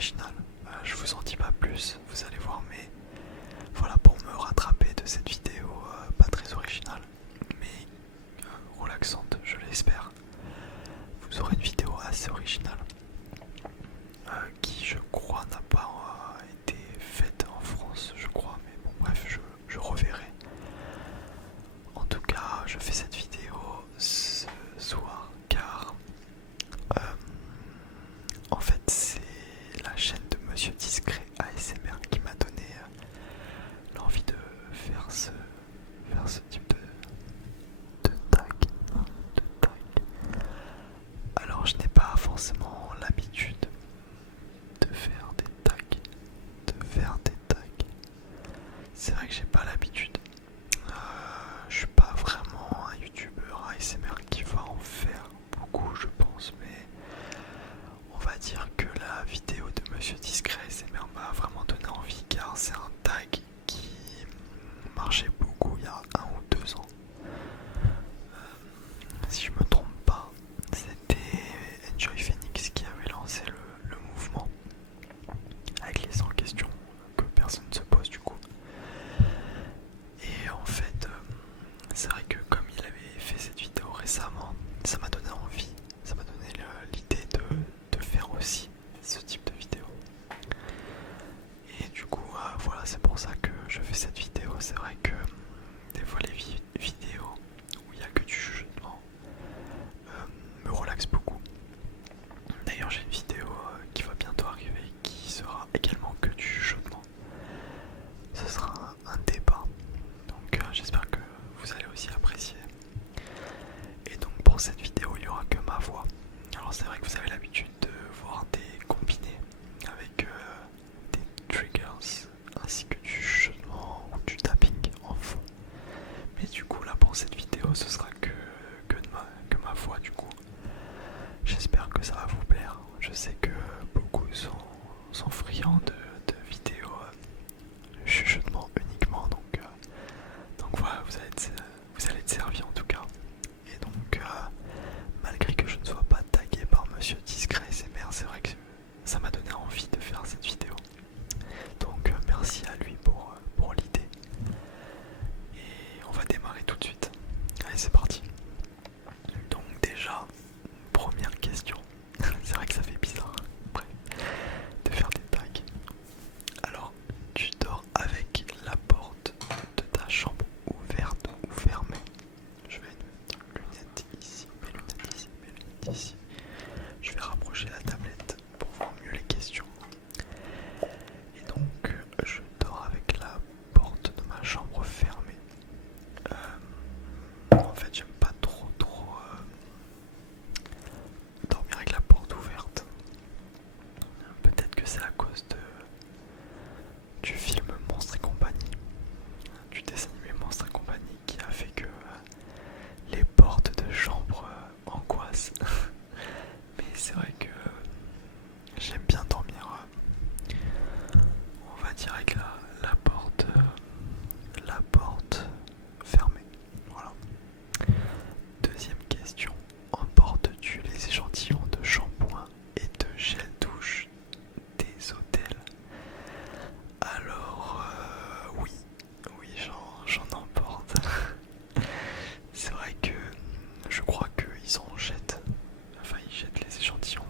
original. Je vous en dis pas plus, vous allez voir, mais voilà, pour me rattraper de cette vidéo pas très originale, mais relaxante, je l'espère, vous aurez une vidéo assez originale qui, je crois, n'a pas été faite en France, je crois, mais bon, bref, je reverrai. En tout cas, je fais cette vidéo ce soir car en fait c'est la chaîne de Monsieur Discret ASMR qui m'a donné l'envie de faire ce type de tag. Alors je n'ai pas forcément l'habitude de faire des tags. C'est vrai que j'ai pas l'habitude. Je suis pas vraiment un youtubeur ASMR qui va en faire beaucoup, je pense, mais on va dire que la vidéo de Monsieur Discret ASMR m'a vraiment donné envie car c'est un tag qui marchait beaucoup il y a 1 ou 2 ans. Si je me trompe pas, c'était Enjoy Phoenix qui avait lancé le mouvement avec les 100 questions que personne ne se pose du coup. Et en fait, c'est vrai que comme il avait fait cette vidéo récemment, ça m'a donné envie, ça m'a donné l'idée de faire aussi ce type de vidéo. Et du coup, voilà, c'est pour ça que je fais cette vidéo. C'est vrai que des fois les vidéos où il n'y a que du chuchotement me relaxent beaucoup. D'ailleurs, j'ai une vidéo qui va bientôt arriver qui sera également que du chuchotement. Ce sera un débat, donc j'espère que vous allez aussi apprécier. Et donc pour cette vidéo il n'y aura que ma voix. Alors c'est vrai que vous avez l'habitude de voir des combinés avec des triggers ainsi que du chuchotement ou du tapping en fond. Mais du coup là pour cette vidéo ce sera que ma voix du coup. J'espère que ça va vous plaire. Je sais que beaucoup sont friands de vidéos chuchotement uniquement, donc voilà, vous allez être servi en tout cas. Et donc malgré que je ne sois pas tagué par Monsieur Discret ASMR, c'est vrai que ça m'a donné envie de faire cette vidéo. Donc merci à lui pour l'idée. Et on va démarrer tout de suite. Allez, c'est parti. Donc déjà, première question. C'est vrai que ça fait bizarre, bref, de faire des tags. Alors, tu dors avec la porte de ta chambre ouverte ou fermée? Je vais mettre mes lunettes ici, mes lunettes ici, mes lunettes ici. Je vais rapprocher la tablette pour voir mieux les questions. Et donc, je dors avec la porte de ma chambre fermée. En fait, j'aime pas trop dormir avec la porte ouverte. Peut-être que c'est à cause du film Monstres et compagnie, du dessin animé Monstres et compagnie qui a fait que les portes de chambre angoissent. Mais c'est vrai que j'aime bien dormir, on va dire avec la porte fermée. Voilà. Deuxième question. Emportes-tu les échantillons de shampoing et de gel douche des hôtels? Alors oui, j'en emporte. C'est vrai que je crois qu'ils en jettent, enfin ils jettent les échantillons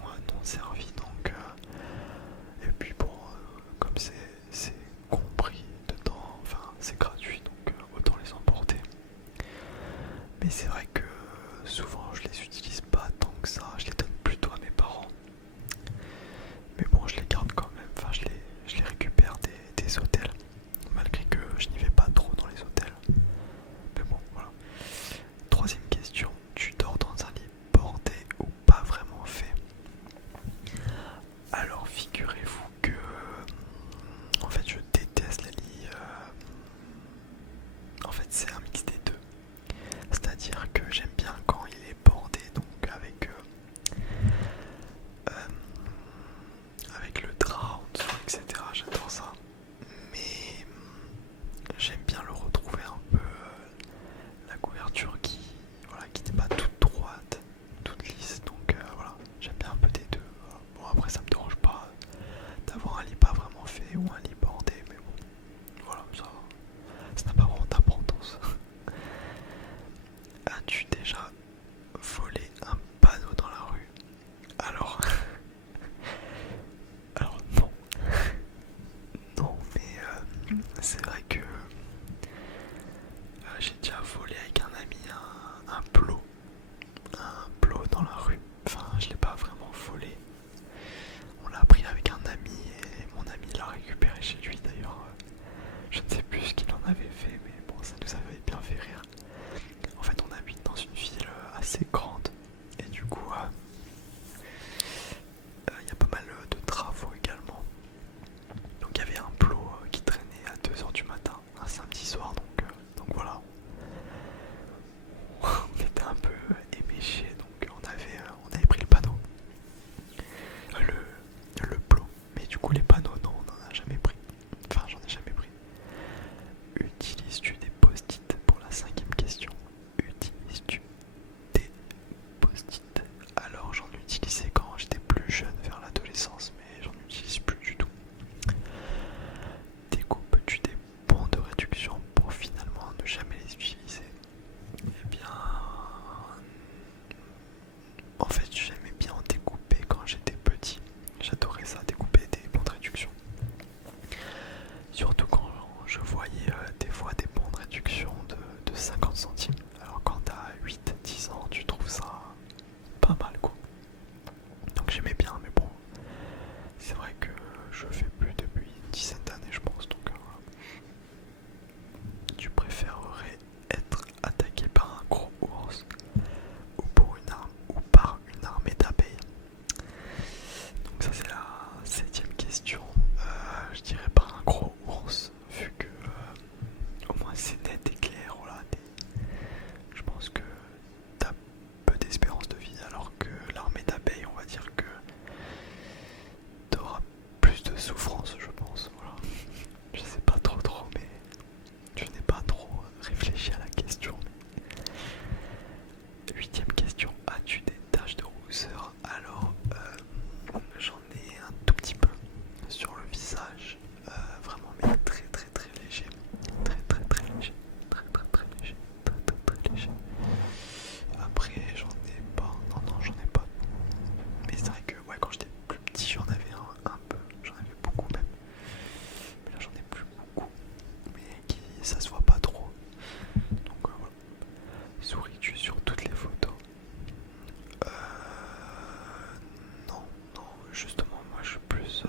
justement moi je suis plus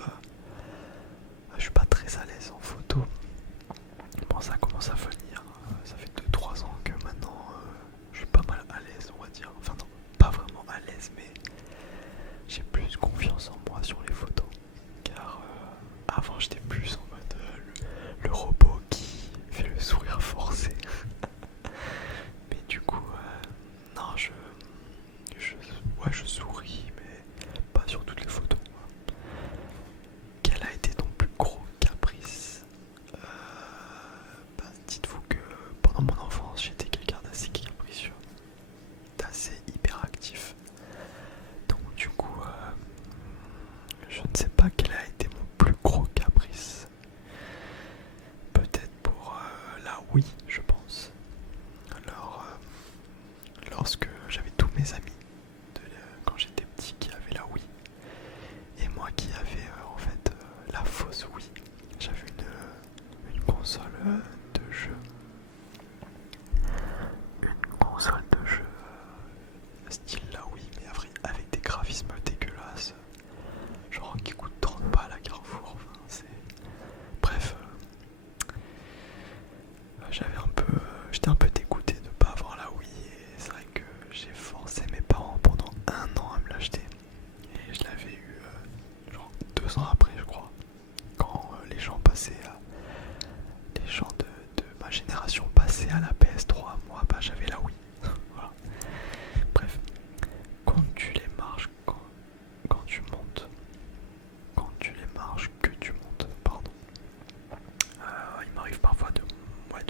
je suis pas très à l'aise en photo. Bon, ça commence à venir, ça fait 2-3 ans que maintenant je suis pas mal à l'aise, on va dire. Enfin non, pas vraiment à l'aise, mais j'ai plus confiance en moi sur les photos. Car avant j'étais plus en mode le robot qui fait le sourire forcé. Mais du coup, non, ouais, je souris, mais pas sur toutes les photos. Quel a été ton plus gros caprice? Dites-vous que pendant mon enfance, j'étais quelqu'un d'assez capricieux, d'assez hyperactif. Donc du coup, je ne sais pas quel a été mon plus gros caprice. Peut-être pour la Wii, je pense. Alors, lorsque j'avais tous mes amis quand j'étais petit qui avaient la Wii, et moi qui avais en fait la fausse Wii, j'avais une console de jeu. Une console de jeu style la Wii, mais avec des graphismes dégueulasses, genre qui coûte 30 balles à Carrefour. Enfin, c'est... Bref, j'étais un peu dégoûté de pas avoir la Wii, et c'est vrai que j'ai forcé mes parents pendant 1 an à me l'acheter, et je l'avais eu genre 2 ans après, je crois, quand les gens de ma génération passaient à la PS3. Moi bah j'avais la Wii. Voilà. Bref, comptes-tu les marches quand tu montes, comptes-tu les marches que tu montes, pardon. Il m'arrive parfois de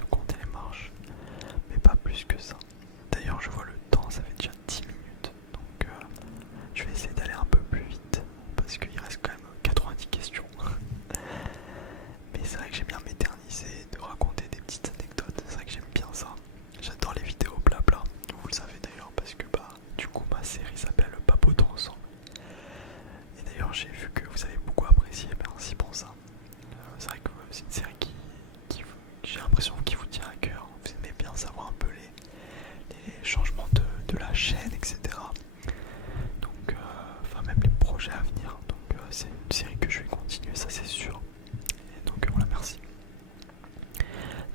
compter les marches, mais pas plus que ça. D'ailleurs je vois le temps, ça fait déjà 10 minutes, donc je vais essayer d'aller un peu plus vite, parce qu'il reste quand même 90 questions. Mais c'est vrai que j'aime bien m'éterniser, de raconter des petites anecdotes, c'est vrai que j'aime bien ça. J'adore les vidéos blabla, vous le savez d'ailleurs, parce que du coup ma série s'appelle Papotons ensemble. Et d'ailleurs j'ai vu que vous avez beaucoup apprécié, merci pour ça. C'est vrai que c'est une série qui j'ai l'impression qui vous tient à cœur. Vous aimez bien savoir un peu les changements de la chaîne, etc. Donc, enfin même les projets à venir. Donc c'est une série que je vais continuer, ça c'est sûr. Et donc voilà, merci.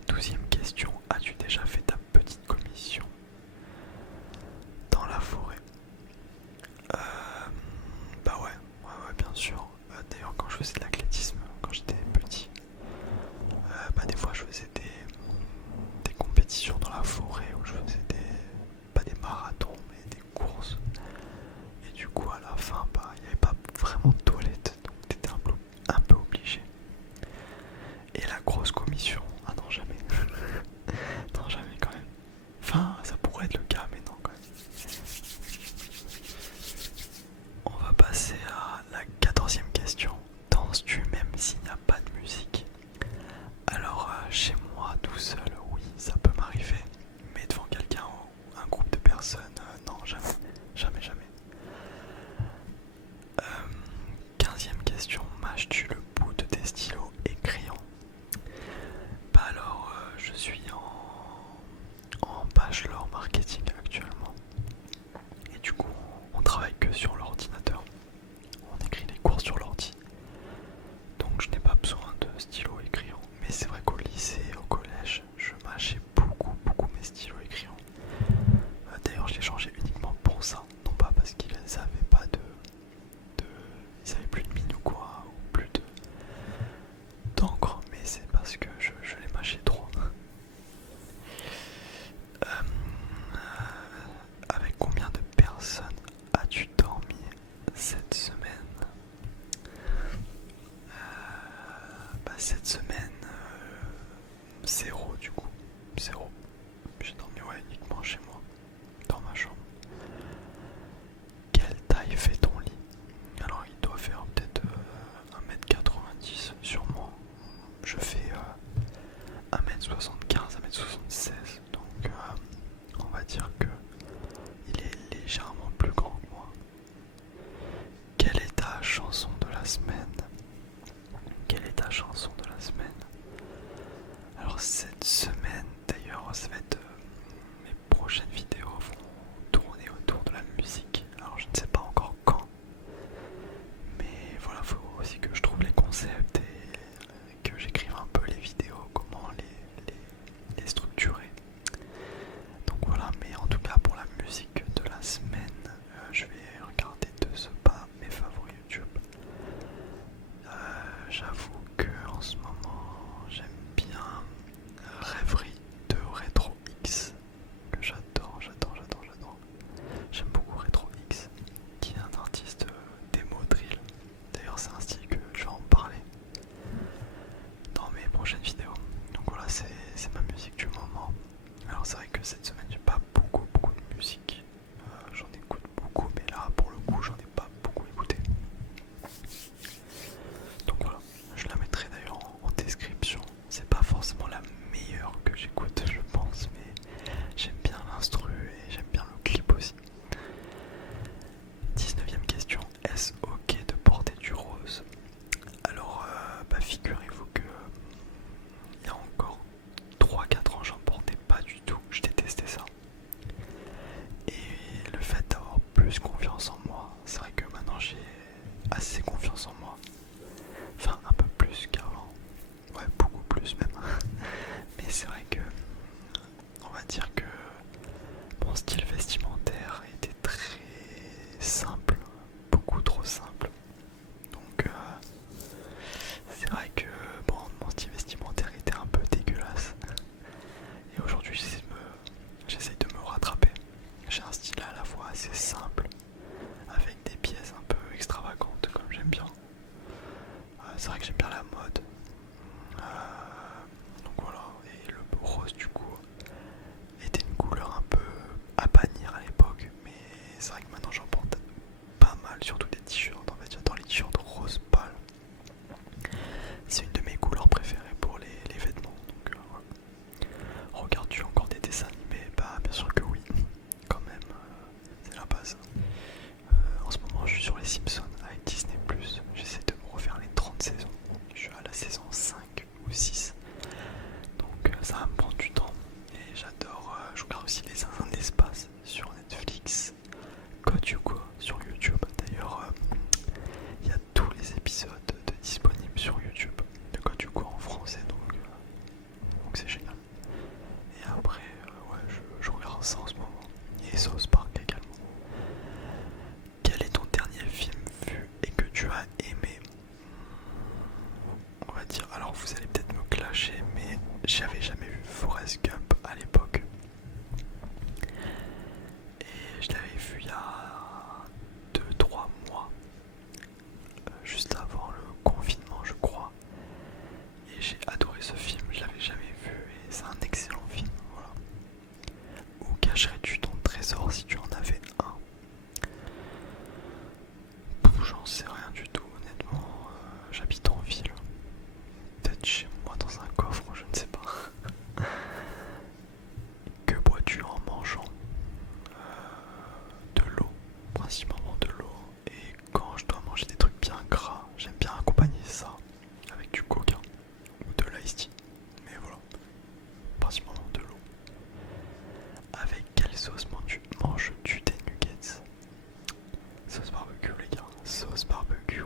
12e question, as-tu déjà fait ta petite commission dans la forêt? Bah ouais, bien sûr. D'ailleurs quand je faisais de l'athlétisme, quand j'étais petit, des fois je faisais des compétitions dans la forêt où je faisais pas des marathons mais des courses. Et du coup à la fin il n'y avait pas vraiment de toilette, donc t'étais un peu obligé. Et la grosse commission, ah non jamais. Non jamais quand même. Enfin ça pourrait être le cas mais non quand même. On va passer à la 14e question. Danses-tu même s'il n'y a pas de musique? Alors chez moi tout seul, oui, ça peut m'arriver, mais devant quelqu'un ou un groupe de personnes, non, jamais, jamais, jamais. 15e question, mâches-tu le bout de tes stylos et crayons? Bah alors, je suis en bachelor marketing actuellement, et du coup, on travaille que sur l'ordinateur. est-ce ok de porter du rose? Alors, figurez-vous que il y a encore 3-4 ans, j'en portais pas du tout, je détestais ça. Et le fait d'avoir plus confiance en moi, c'est vrai que maintenant j'ai assez confiance en moi. Enfin, un peu plus qu'avant. Ouais, beaucoup plus même. Mais c'est vrai que, on va dire que mon style vestimentaire était très simple, beaucoup trop simple. Donc, c'est vrai que bon, mon style vestimentaire était un peu dégueulasse. Et aujourd'hui, j'essaye de me rattraper. J'ai un style à la fois assez simple, avec des pièces un peu extravagantes, comme j'aime bien. C'est vrai que j'aime bien la mode. Donc voilà, et le rose du coup était une couleur un peu à bannir à l'époque, mais c'est vrai que maintenant j'en porte pas mal, surtout des t-shirts. En fait, j'adore les t-shirts rose pâle. C'est une de mes couleurs préférées pour les vêtements. Donc voilà. Regardes-tu encore des dessins animés? Bah bien sûr que oui, quand même, c'est la base. En ce moment je suis sur les Simpsons avec Disney+, j'essaie de me refaire les 30 saisons. Je suis à la saison 5 ou 6, donc ça va me prendre du temps. Et j'adore, je regarde aussi les Zinzins de l'espace sur Netflix, Gotyuko sur YouTube. D'ailleurs, il y a tous les épisodes disponibles sur YouTube de Gotyuko en français, donc c'est génial. Et après, ouais, je regarde ça en ce moment. Et South Park également. Quel est ton dernier film vu et que tu as aimé? On va dire, alors vous allez peut-être me clasher, mais j'avais jamais vu Forrest Gump à l'époque. Et je l'avais vu il y a 2-3 mois, juste avant le confinement je crois. Et j'ai adoré ce film, je l'avais jamais vu et c'est un excellent film, voilà. Où cacherais-tu ton trésor si tu en avais un? J'en sais rien du tout, honnêtement. J'habite en ville. Peut-être chez moi dans un coffre, je ne sais pas. Que bois-tu en mangeant? De l'eau, principalement de l'eau. Et quand je dois manger des trucs bien gras, j'aime bien accompagner ça avec du coca ou de l'ice tea. Mais voilà, principalement de l'eau. Avec quelle sauce manges-tu des nuggets? Sauce barbecue les gars, sauce barbecue.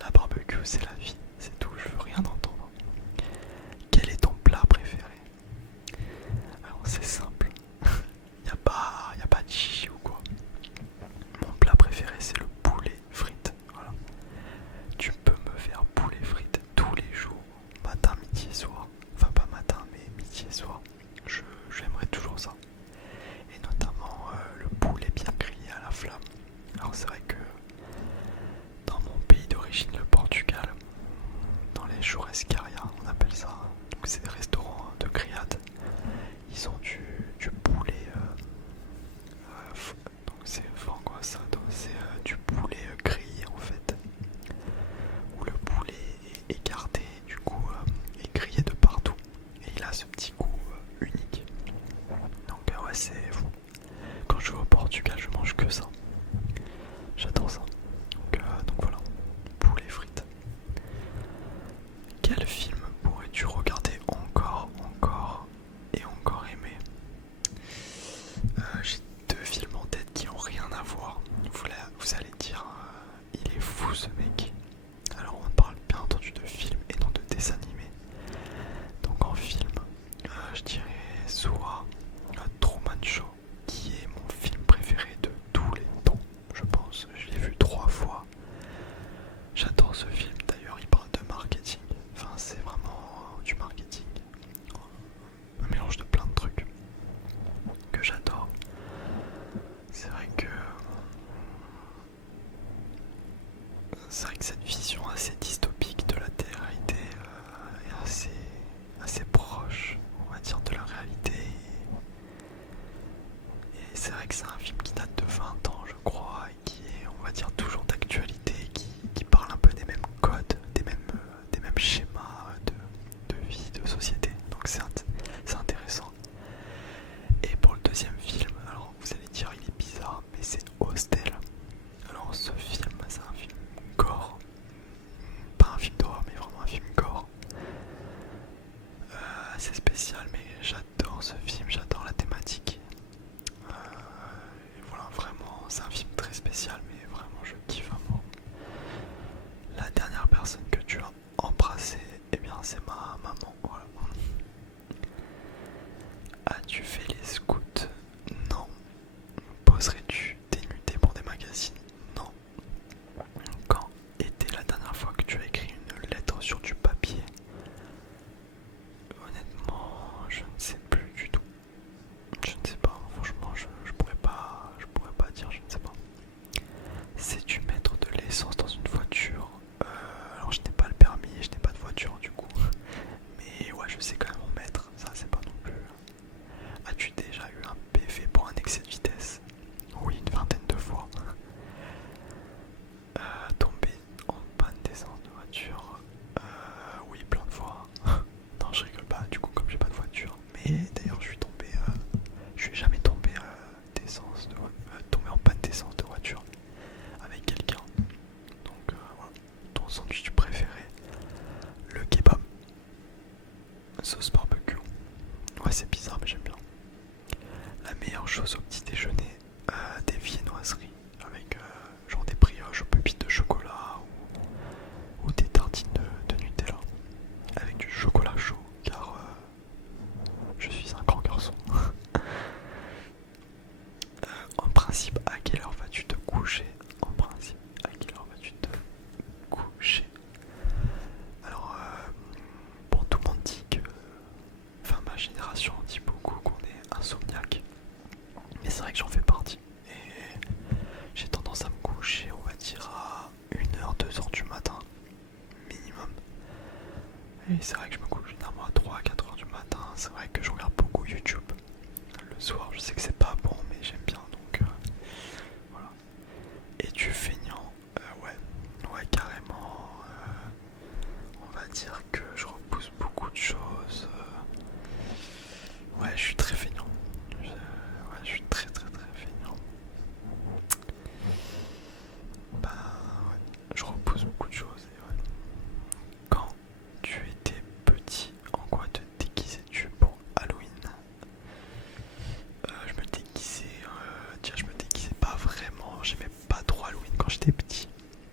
La barbecue c'est la vie, c'est tout, je veux rien entendre. Quel est ton plat préféré? Alors c'est simple, y a pas de chichi ou quoi. Mon plat préféré c'est le poulet frites, voilà. Tu peux me faire poulet frites tous les jours, matin, midi et soir. Enfin pas matin mais midi et soir. J'aimerais toujours ça. Et notamment le poulet bien grillé à la flamme. Alors c'est vrai que dans mon pays d'origine, le Portugal, dans les churrascaria, on appelle ça, donc c'est des restaurants de grillade, ils ont du poulet, donc c'est enfin quoi ça, c'est du poulet grillé en fait, où le poulet est écarté, du coup est grillé de partout, et il a ce petit goût unique. Donc ouais c'est fou. Quand je vais au Portugal, je mange que ça. J'adore ça. Donc voilà, poulet frites. Quel film pourrais-tu regarder encore et encore aimer? J'ai 2 films en tête qui ont rien à voir. Vous allez dire, il est fou ce mec. Alors on parle bien entendu de films et non de dessins animés. Donc en film, je dirais Zora, Truman Show, qui est mon film préféré de tous les temps, je pense. Je l'ai vu 3 fois. J'adore ce film, d'ailleurs il parle de marketing. Enfin c'est vraiment du marketing. Un mélange de plein de trucs que j'adore. C'est vrai que cette vision assez dystopique de la télé-réalité est assez proche, on va dire, de la réalité. Et c'est vrai que c'est un film qui date de 20 ans, je crois, et qui est, on va dire, toujours d'actualité, qui parle un peu des mêmes codes, des mêmes schémas de vie, de société. Donc c'est intéressant. Et pour le deuxième film, alors vous allez dire il est bizarre, mais c'est Hostel. Alors ce film dire que je repousse beaucoup de choses. Ouais, je suis très feignant. Ouais, je suis très très très feignant. Bah ouais, je repousse beaucoup de choses. Et ouais. Quand tu étais petit, en quoi te déguisais-tu pour Halloween? Je me déguisais, tiens, je me déguisais pas vraiment. J'aimais pas trop Halloween quand j'étais petit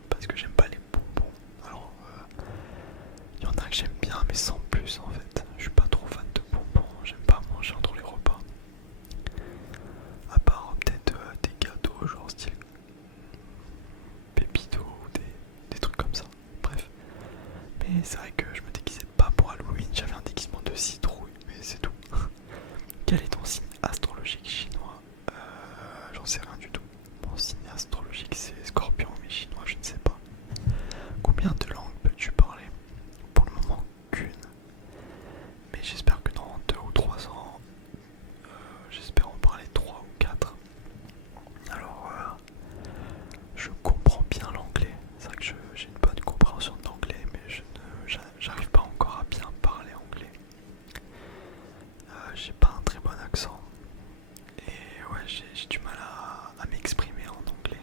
parce que j'aime pas les bonbons. Alors, il y en a que j'aime bien, mais sans plus en fait. Je suis pas trop fan de bonbons. J'aime pas manger entre les repas. À part peut-être des gâteaux, genre style Pépito ou des trucs comme ça. Bref. Mais c'est vrai que je me déguisais pas pour Halloween. J'avais un déguisement de citrouille, mais c'est tout. Quel est ton signe astrologique chinois? J'en sais rien du tout. Mon signe astrologique c'est Scorpion, mais chinois je ne sais pas. Combien de langues peux-tu parler? Pour le moment qu'une. Mais j'espère que dans 2 ou 3 ans, j'espère en parler 3 ou 4. Alors, je comprends bien l'anglais. C'est vrai que j'ai une bonne compréhension de l'anglais, mais j'arrive pas encore à bien parler anglais. J'ai pas un très bon accent. Et ouais, j'ai du mal à m'exprimer en anglais.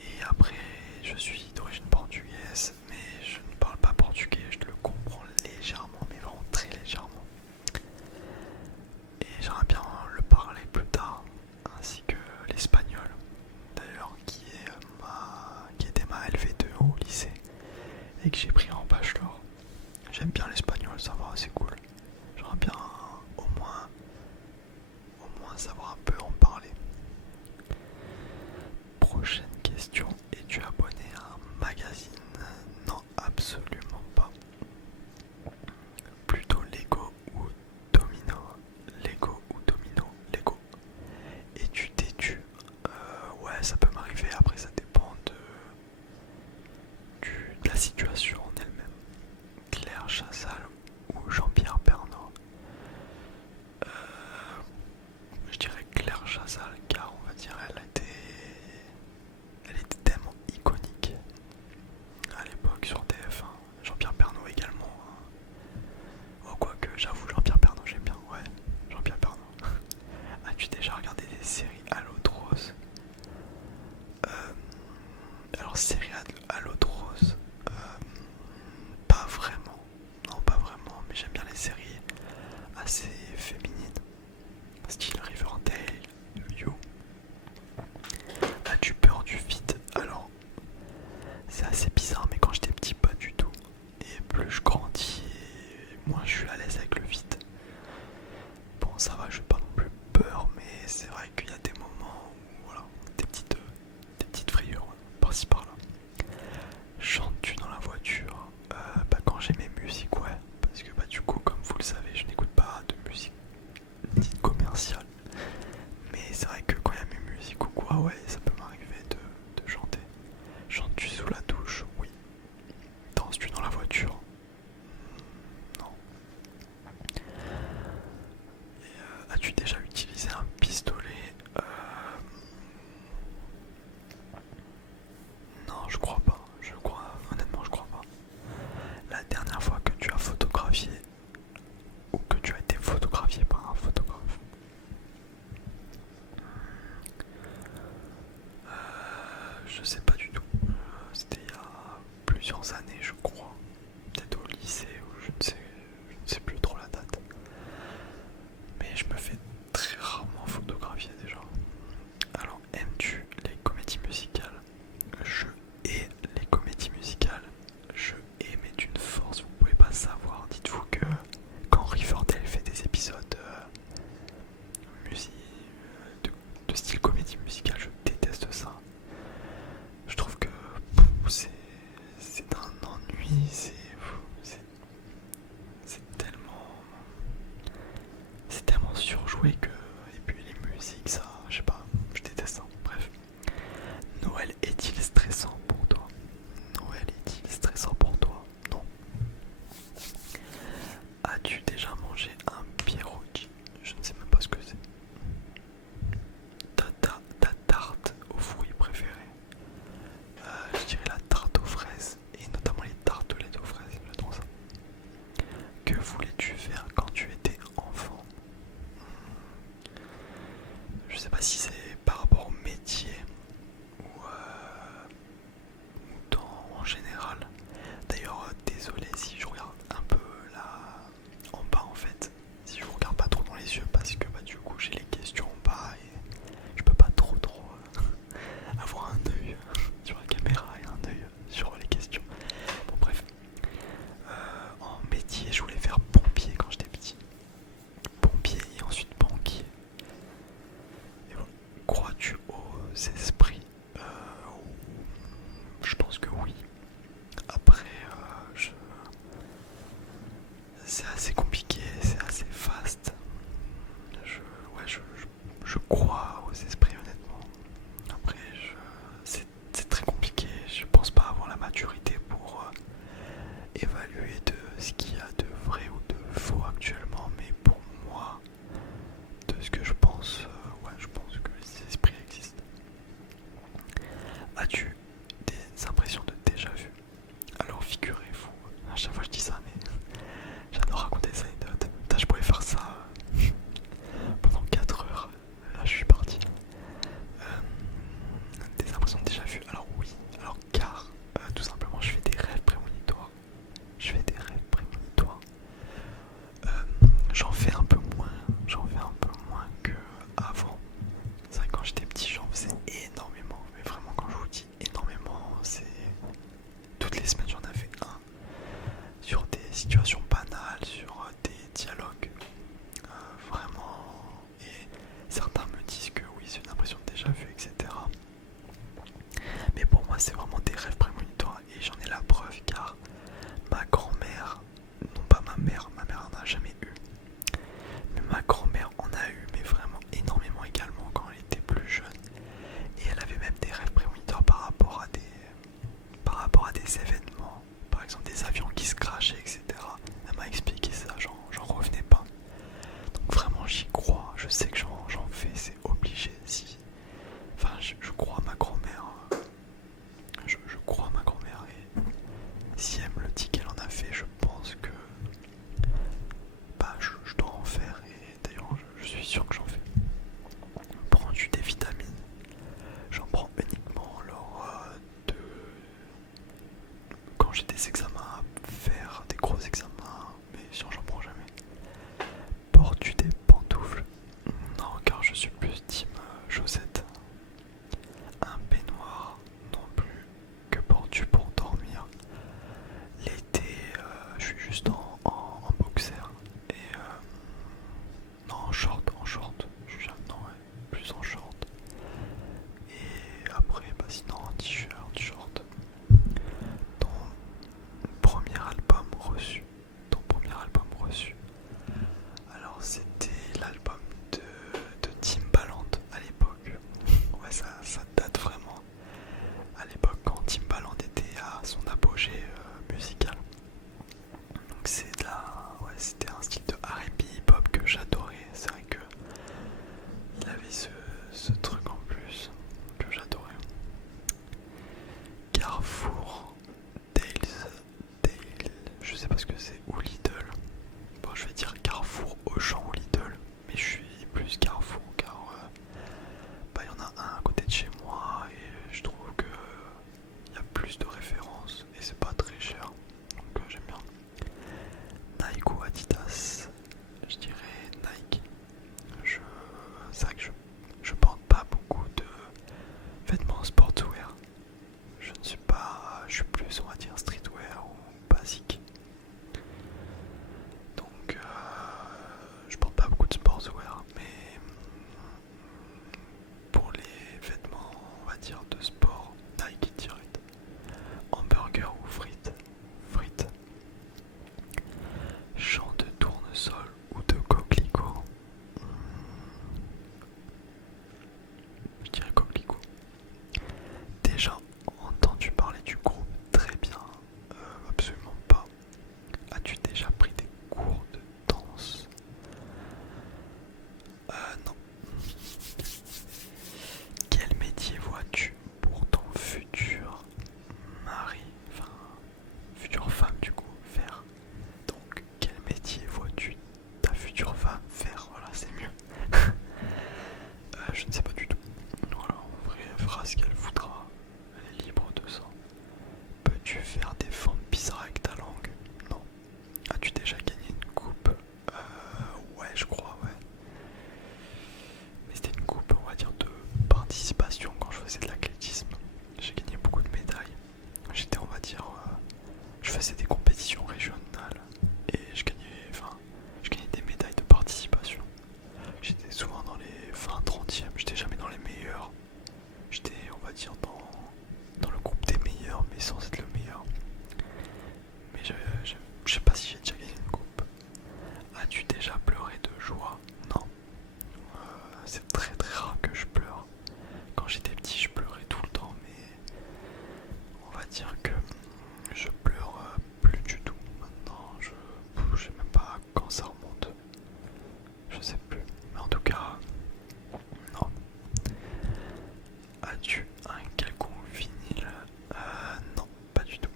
Et après, je suis d'origine portugaise, mais je ne parle pas portugais, je le comprends légèrement, mais vraiment très légèrement. Et j'aimerais bien le parler plus tard, ainsi que l'espagnol, d'ailleurs, qui était ma LV2 au lycée, et que j'ai pris en bachelor. J'aime bien l'espagnol, ça va, c'est cool. J'aimerais bien au moins savoir un peu en parler. Prochaine question, es-tu abonné à un magazine? Non, absolument pas. Plutôt Lego ou Domino? Lego ou Domino? Lego. Es-tu têtu? Ouais, ça peut m'arriver, après ça dépend de la situation en elle-même. Claire Chazal ou Jean-Pierre Pernaut? Je dirais Claire Chazal, car on va dire elle était tellement iconique à l'époque sur TF1. Jean-Pierre Pernaut également. Oh, quoique, j'avoue, Jean-Pierre Pernaut, j'aime bien. Ouais, Jean-Pierre Pernaut. As-tu déjà regardé des séries à l'eau de rose? Alors, série à l'eau de rose, pas vraiment. Non, pas vraiment, mais j'aime bien les séries assez féminines, style Riverdale, You. As-tu peur du vide? Alors, c'est assez bizarre, mais quand j'étais petit, pas du tout. Et plus je grandis, moins je suis à l'aise avec le vide. Bon, ça va, je n'ai pas non plus peur, mais c'est vrai qu'il y a des moments où, voilà, des petites frayeurs par-ci par-là. Chantes-tu dans la voiture? Quand j'ai mes musiques, ouais. Parce que du coup, comme vous le savez, je n'écoute pas de musique dite commerciale. Mais c'est vrai que quand il y a mes musiques ou quoi, ouais, ça peut m'arriver de chanter. Chantes-tu sous la douche? Oui. Danses-tu dans la voiture? Non. Et as-tu déjà utilisé un pistolet? Non, je crois pas. Honnêtement, je crois pas. La dernière fois que tu as photographié ou que tu as été photographié par un photographe? Je sais pas du tout. C'était il y a plusieurs années, je crois. Peut-être au lycée ou je ne sais plus trop la date. Mais je me fais très rarement photographier déjà. Alors, aimes-tu les comédies musicales? Je hais les comédies musicales. Je hais, mais d'une force, vous pouvez pas savoir. Dites-vous que quand Riverdale fait des épisodes de style comédie musicale, je déteste ça. Je trouve que c'est un ennui, pense que oui. Après, c'est assez compliqué, c'est assez vaste. Je crois aux esprits honnêtement. Après, c'est très compliqué. Je pense pas avoir la maturité pour évaluer de ce qu'il y a de vrai ou de faux actuellement. Mais pour moi, de ce que je pense, je pense que les esprits existent. As-tu des impressions de déjà vu? Alors figurez-vous, à chaque fois je dis ça, mais j'adore raconter des anecdotes. Putain, je pourrais faire ça pendant 4 heures. Là, je suis parti. Des impressions déjà vues. Alors oui, alors car tout simplement je fais des rêves prémonitoires. Je fais des rêves prémonitoires. J'en fais un peu moins que avant. C'est vrai que quand j'étais petit j'en faisais énormément. Mais vraiment quand je vous dis énormément, c'est toutes les semaines j'en avais un. Sur des situations banales, sur des dialogues. Vraiment. Et certains me disent que oui c'est une impression de déjà vu, etc. Mais pour moi c'est vraiment des rêves prémonitoires et j'en ai la preuve car ma grand-mère, non pas ma mère en a jamais eu, mais ma grand-mère en a eu, mais vraiment énormément également quand elle était plus jeune. Et elle avait même des rêves prémonitoires par rapport à des événements, par exemple des avions qui se crachaient, etc. Elle m'a expliqué ça, j'en revenais pas. Donc vraiment j'y crois, je sais que j'en fais, c'est obligé. Si, enfin je crois à ma grand-mère. Je crois à ma grand-mère et si elle me le dit qu'elle en a fait, je pense que je dois en faire et d'ailleurs je suis sûr que j'en fais. Prends-tu des vitamines? J'en prends uniquement lors de quand j'ai des examens à faire, des gros examens, mais sinon j'en prends jamais. Portes-tu des pantoufles? Non, car je suis plus team chaussettes. Un peignoir non plus. Que portes-tu pour dormir? L'été, je suis juste en boxer et non en short, je suis jamais, non ouais, plus en short. Et après, sinon en t-shirt, short. Ton censé être le meilleur. Mais je sais pas si j'ai déjà gagné une coupe. As-tu déjà pleuré de joie? Non. C'est très très rare que je pleure. Quand j'étais petit, je pleurais tout le temps, mais on va dire que je pleure plus du tout. Maintenant, je sais même pas quand ça remonte. Je sais plus. Mais en tout cas, non. As-tu un quelconque vinyle? Non, pas du tout.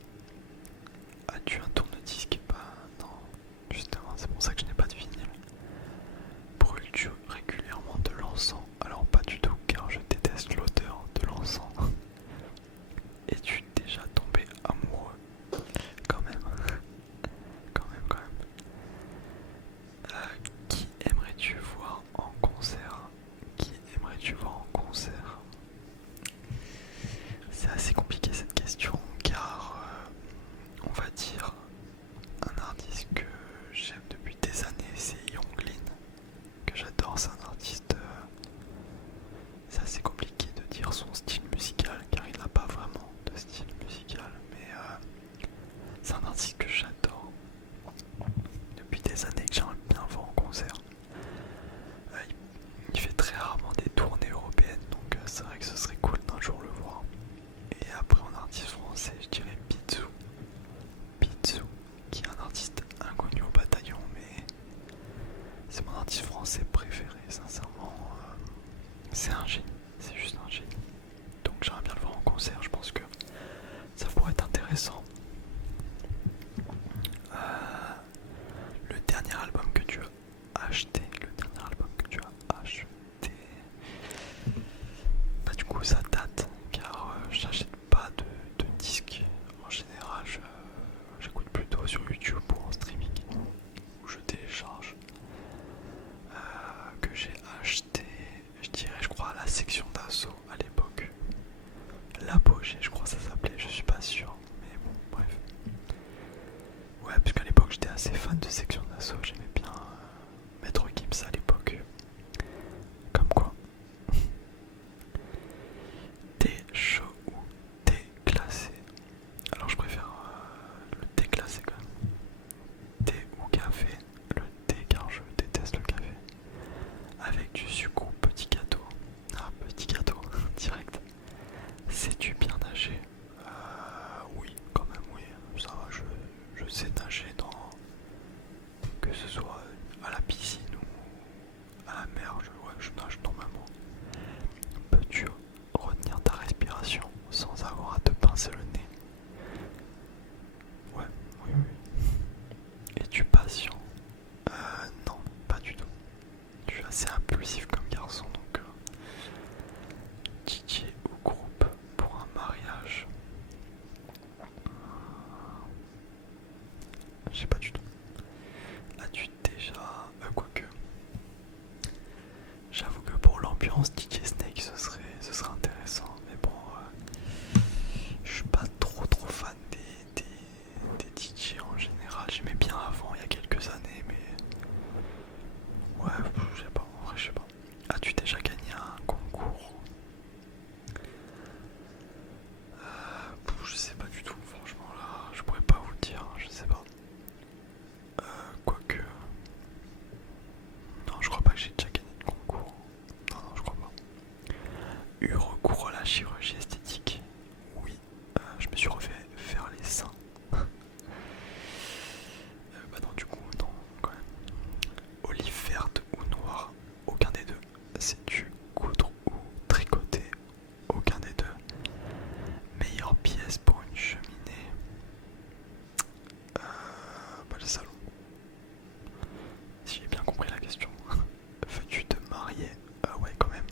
As-tu un tourne-disque? Bah non, justement, c'est pour ça que je n'ai pas de vinyle. Brûles-tu régulièrement de l'encens? Alors pas du tout, car je déteste l'odeur de l'encens. Es-tu déjà tombé amoureux? Quand même. Quand même, quand même. Qui aimerais-tu voir en concert? Qui aimerais-tu voir en concert? C'est assez compliqué cette question, car on va dire un artiste que j'aime depuis des années, c'est Yonglin, que j'adore. C'est un artiste, c'est assez compliqué de dire son style musical, car il n'a pas vraiment de style musical, mais c'est un artiste que j'adore depuis des années, que j'aimerais bien voir en concert. Il fait très rarement des tournées européennes, donc c'est vrai que ce serait cool d'un jour le voir. Et après en artiste français, je dirais Pizzou. Pizzou, qui est un artiste inconnu au bataillon, mais c'est mon artiste français préféré, sincèrement. C'est un génie, c'est juste un génie. Donc j'aimerais bien le voir en concert, je pense que ça pourrait être intéressant. Le dernier album que tu as acheté, bah du coup ça date, car j'achète pas de disques. En général, j'écoute plutôt sur YouTube ou en streaming, où je télécharge. Que j'ai acheté, je dirais, je crois, à la section d'assaut à l'époque. L'Apogée, je crois que ça s'appelait, je suis pas sûr, mais bon, bref. Ouais, parce qu'à l'époque j'étais assez fan de section d'assaut, j'aimais bien Maître Gims à l'époque. Comme quoi. Thé chaud ou thé glacé? Alors je préfère le thé glacé quand même. Thé ou café? Le thé, car je déteste le café. Avec du sucre ou petit gâteau? Ah, petit gâteau, direct. Sais-tu bien nager? Oui, quand même, oui. Ça va, je sais nager que ce soit à la piscine ou à la mer, ouais, je nage normalement. Peux-tu retenir ta respiration sans avoir à te pincer le nez? Ouais, oui, oui. Es-tu patient? Non, pas du tout. Je suis assez impulsif comme garçon, donc DJ ou groupe pour un mariage? Je sais pas du tout. As-tu déjà... quoique... J'avoue que pour l'ambiance, DJ Snake, ce serait intéressant. Mais bon, je suis pas trop fan des DJ en général. J'aimais bien avant, il y a quelques années, mais... Ouais, je sais pas, en vrai, je sais pas. As-tu déjà gagné un concours? Je sais pas du tout, franchement là, je pourrais pas vous le dire, je sais pas. Quoique... Non, je crois pas que j'ai déjà gagné de concours. Non, je crois pas. Eu recours à la chirurgie esthétique? Oui, je me suis refait faire les seins. Bah non, du coup, non, quand même. Olive verte ou noire? Aucun des deux. Sais-tu coudre ou tricoter? Aucun des deux. Meilleure pièce pour une cheminée? Bah le salon. Si j'ai bien compris la question. Veux-tu te marier? Ouais, quand même.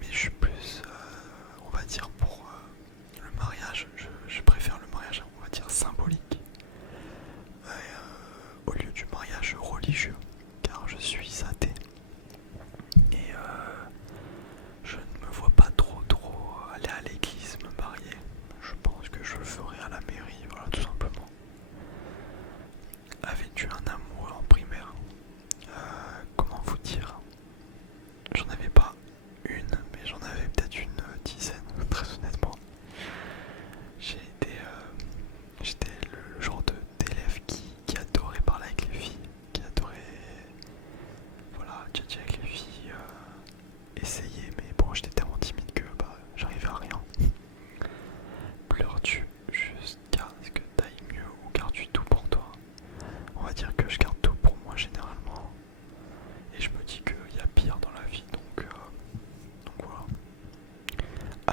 Mais je suis plus, on va dire, pour le mariage. Je préfère le mariage, on va dire, symbolique. Au lieu du mariage religieux. Car je suis athée. Et je ne me vois pas trop aller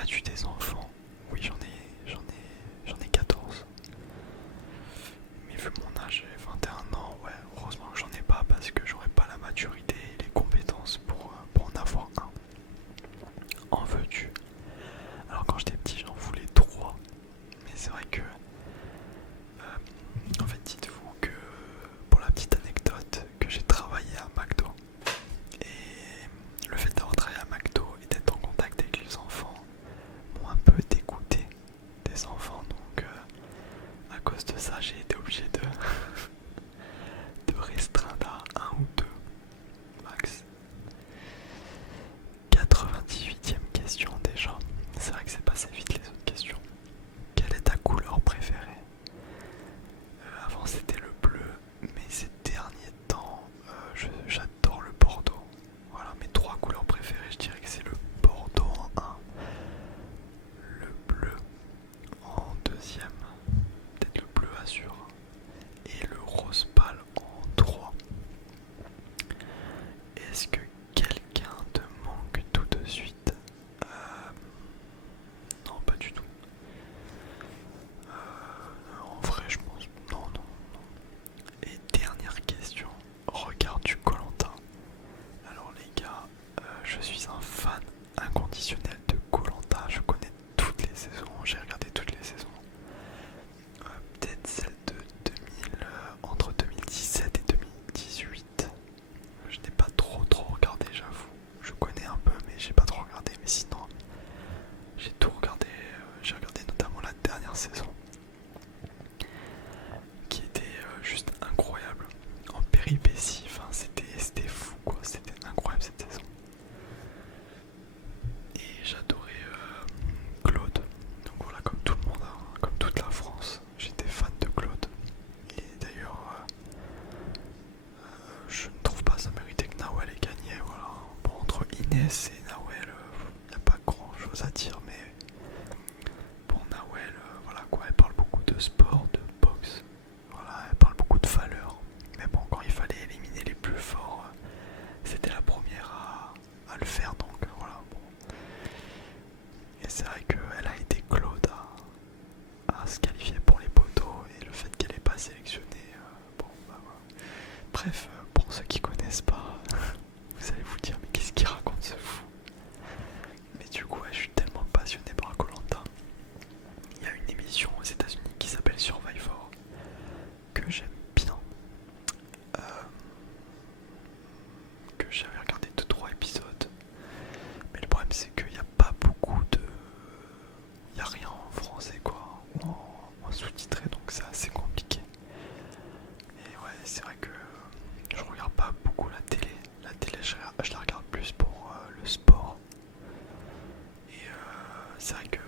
As-tu des enfants? Oui, j'en ai 14. Mais vu mon âge, j'ai 21 ans, ouais, heureusement que j'en ai pas parce que j'aurais pas la maturité et les compétences pour en avoir un. En veux-tu? Alors quand j'étais petit, j'en voulais 3. Mais c'est vrai que, en fait, dites-vous que, pour la petite anecdote, que j'ai travaillé à McDo. Et le fait d'avoir travaillé à McDo et d'être en contact avec les enfants m'ont un peu dégoûté des enfants. Donc à cause de ça, j'ai été obligé de restreindre à 1 ou 2 max. 98e question déjà. C'est vrai que c'est passé vite les autres questions. Quelle est ta couleur préférée? Avant c'était le bleu, mais ces derniers temps, j'adore le bordeaux. Voilà, mes 3 couleurs préférées, je dirais que c'est le bordeaux en 1, le bleu en 2ème, peut-être le bleu azur, et le rose pâle en 3. Est-ce que quelqu'un te manque tout de suite? Non, pas du tout. En vrai, je pense. Non, non, non. Et dernière question. Regardes-tu koh? Alors les gars, je suis un fan inconditionnel de koh. Je connais toutes les saisons, j'ai regardé toutes les saisons. Peut-être celle de 2000, entre 2017 et 2018. Je n'ai pas trop regardé, j'avoue. Je connais un peu, mais j'ai pas trop regardé. Mais sinon, j'ai tout regardé. J'ai regardé notamment la dernière saison, qui était juste incroyable. En péripéties, enfin, c'était fou quoi. C'était incroyable cette saison. Et j'adorais Claude. Donc voilà, comme tout le monde, hein, comme toute la France, j'étais fan de Claude. Et d'ailleurs, je ne trouve pas ça méritait que Nawel ait gagné. Voilà. Bon, entre Inès et Nawel, il n'y a pas grand chose à dire, mais pour Nawel, voilà quoi, elle parle beaucoup de sport, de boxe. Voilà, elle parle beaucoup de valeurs. Mais bon, quand il fallait éliminer les plus forts, c'était la première à le faire, donc voilà. Bon. Et c'est vrai qu'elle a été Claude à se qualifier pour les poteaux, et le fait qu'elle n'ait pas sélectionné, bon bah voilà. Bref, pour ceux qui connaissent pas, vous allez vous dire mais qu'est-ce qu'il raconte ce fou? Mais du coup, ouais, je suis tellement passionné par koh. Il y a une émission aux États-Unis qui s'appelle Survivor que j'aime bien, que j'avais regardé 2-3 épisodes. Mais le problème c'est qu'il n'y a pas beaucoup de... Il n'y a rien en français quoi, ou en sous-titré, donc c'est assez compliqué. Et ouais, c'est vrai que je regarde pas beaucoup la télé. La télé, je la regarde plus pour le sport. Et c'est vrai que